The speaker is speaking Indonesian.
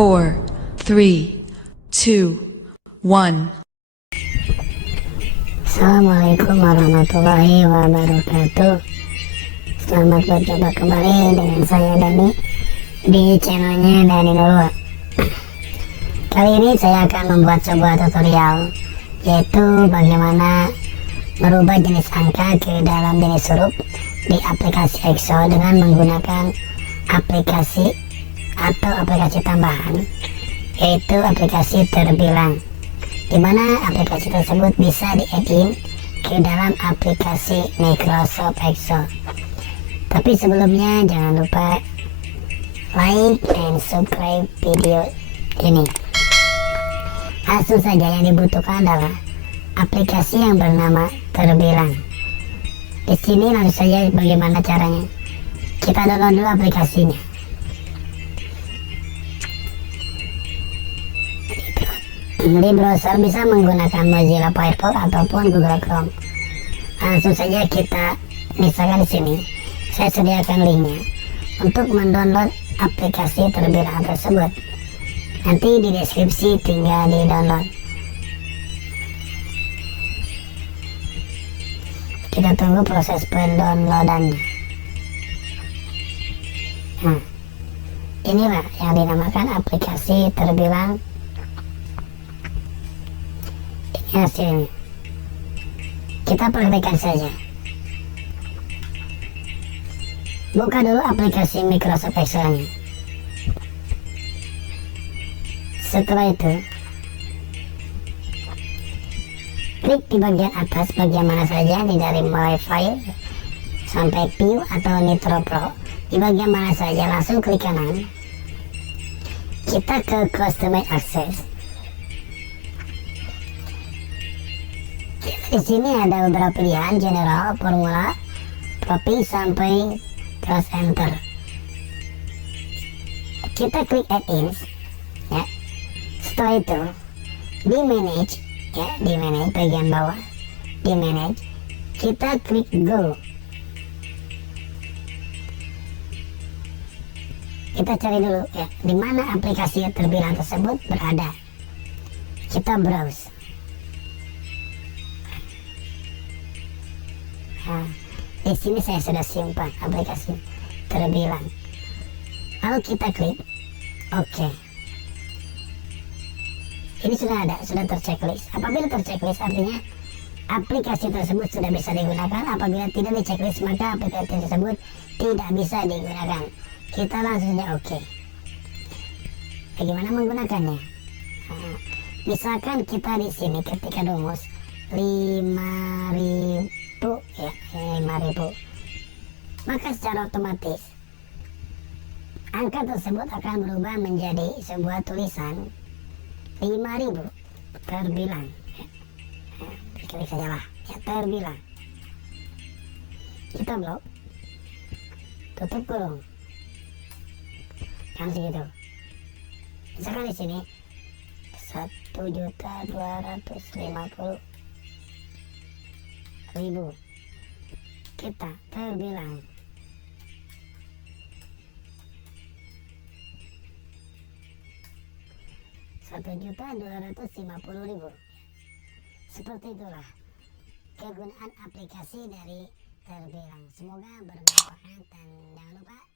4, 3, 2, 1. Assalamualaikum warahmatullahi wabarakatuh. Selamat berjumpa kembali dengan saya Dani di channelnya Dani dulu. Kali ini saya akan membuat sebuah tutorial, yaitu bagaimana merubah jenis angka ke dalam jenis huruf di aplikasi Excel dengan menggunakan aplikasi atau aplikasi tambahan, yaitu aplikasi Terbilang, di mana aplikasi tersebut bisa di-add-in ke dalam aplikasi Microsoft Excel. Tapi sebelumnya jangan lupa like dan subscribe video ini. Langsung saja, yang dibutuhkan adalah aplikasi yang bernama Terbilang. Di sini langsung saja bagaimana caranya. Kita download dulu aplikasinya. Di browser bisa menggunakan Mozilla Firefox ataupun Google Chrome. Langsung saja kita, misalkan di sini saya sediakan linknya untuk mendownload aplikasi Terbilang tersebut. Nanti di deskripsi tinggal di download. Kita tunggu proses pendownloadannya. Nah, inilah yang dinamakan aplikasi Terbilang. Ini hasilnya. Kita praktekkan saja. Buka dulu aplikasi Microsoft Excel-nya. Setelah itu, klik di bagian atas bagian mana saja, dari mulai file sampai view atau Nitro Pro, di bagian mana saja langsung klik kanan. Kita ke Customize Access. Di sini ada beberapa pilihan: general, formula, copy sampai terus enter. Kita klik add-ins, ya. Setelah itu di manage, ya, di manage bagian bawah, di manage kita klik go. Kita cari dulu, ya, di mana aplikasi Terbilang tersebut berada. Kita browse. Nah, di sini saya sudah simpan aplikasi Terbilang. Lalu kita klik OK. Ini sudah ada, sudah terchecklist. Apabila terchecklist artinya aplikasi tersebut sudah bisa digunakan. Apabila tidak dicecklist maka aplikasi tersebut tidak bisa digunakan. Kita langsung saja OK. Bagaimana menggunakannya? Nah, misalkan kita di sini ketika rumus 5.000, ya, 5.000, maka secara otomatis angka tersebut akan berubah menjadi sebuah tulisan 5.000 Terbilang, ya. Klik saja lah, ya, Terbilang. Kita blok, tutup kurung, yang segitu. Misalkan di sini 1.250.000, kita Terbilang. Rp1.250.000. Seperti itulah kegunaan aplikasi dari Terbilang. Semoga bermanfaat dan jangan lupa